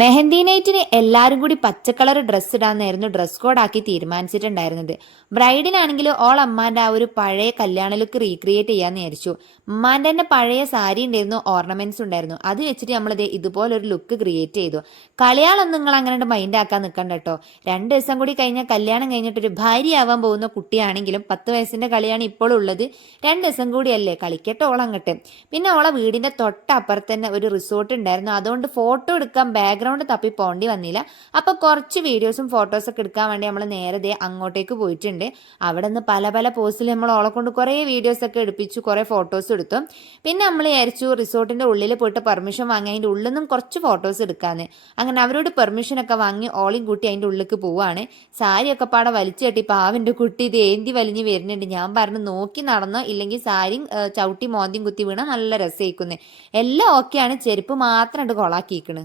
മെഹന്തി നൈറ്റിന് എല്ലാവരും കൂടി പച്ചക്കളർ dress ഇടാന്നായിരുന്നു dress code ആക്കി തീരുമാനിച്ചിട്ടുണ്ടായിരുന്നത്. ബ്രൈഡിനാണെങ്കിൽ ഓൾ അമ്മാന്റെ ആ ഒരു പഴയ കല്യാണ ലുക്ക് റീക്രിയേറ്റ് ചെയ്യാന്ന് വിചാരിച്ചു. ഉമ്മാന്റെ തന്നെ പഴയ സാരി ഉണ്ടായിരുന്നു, ഓർണമെന്റ്സ് ഉണ്ടായിരുന്നു. അത് വെച്ചിട്ട് നമ്മളിത് ഇതുപോലൊരു ലുക്ക് ക്രിയേറ്റ് ചെയ്തു. കളിയാളൊന്നും നിങ്ങൾ അങ്ങനെ മൈൻഡ് ആക്കാൻ നിൽക്കണ്ട കേട്ടോ. 2 ദിവസം കൂടി കഴിഞ്ഞാൽ കല്യാണം കഴിഞ്ഞിട്ടൊരു ഭാര്യയാവാൻ പോകുന്ന കുട്ടിയാണെങ്കിലും 10 വയസ്സിന്റെ കളിയാണ് ഇപ്പോൾ ഉള്ളത്. 2 ദിവസം കൂടിയല്ലേ, കളിക്കട്ടെ ഓളങ്ങട്ട്. പിന്നെ ഓളെ വീടിന്റെ തൊട്ടപ്പുറത്ത് തന്നെ ഒരു റിസോർട്ട് ഉണ്ടായിരുന്നു. അതുകൊണ്ട് ഫോട്ടോ എടുക്കാൻ ബാക്ക്ഗ്രൗണ്ട് തപ്പി പോണ്ടി വന്നില്ല. അപ്പോൾ കുറച്ച് വീഡിയോസും ഫോട്ടോസൊക്കെ എടുക്കാൻ വേണ്ടി നമ്മൾ നേരെ അങ്ങോട്ടേക്ക് പോയിട്ടുണ്ട്. അവിടെ നിന്ന് പല പല പോസ്റ്റിൽ നമ്മൾ ഓളെ കൊണ്ട് കുറേ വീഡിയോസൊക്കെ എടുപ്പിച്ചു, കുറേ ഫോട്ടോസ് എടുത്തു. പിന്നെ നമ്മൾ വിചാരിച്ചു റിസോർട്ടിൻ്റെ ഉള്ളിൽ പോയിട്ട് പെർമിഷൻ വാങ്ങി അതിൻ്റെ ഉള്ളിൽ നിന്നും കുറച്ച് ഫോട്ടോസ് എടുക്കാമെന്ന്. അങ്ങനെ അവരോട് പെർമിഷനൊക്കെ വാങ്ങി ഓളയും കൂട്ടി അതിൻ്റെ ഉള്ളിലേക്ക് പോവാണ്. സാരിയൊക്കെ പാടെ വലിച്ചു കെട്ടി പാവിൻ്റെ കുട്ടി ഇത് ഏന്തി വലിഞ്ഞ് വരുന്നുണ്ട്. ഞാൻ പറഞ്ഞു നോക്കി നടന്നോ, ഇല്ലെങ്കിൽ സാരിയും ചവിട്ടി മോന്തിയും കുത്തി വീണാൽ നല്ല രസമായിരിക്കുന്നത്. എല്ലാം ഓക്കെയാണ്, ചെരുപ്പ് മാത്രം കൊളാക്കിയിരിക്കണ്.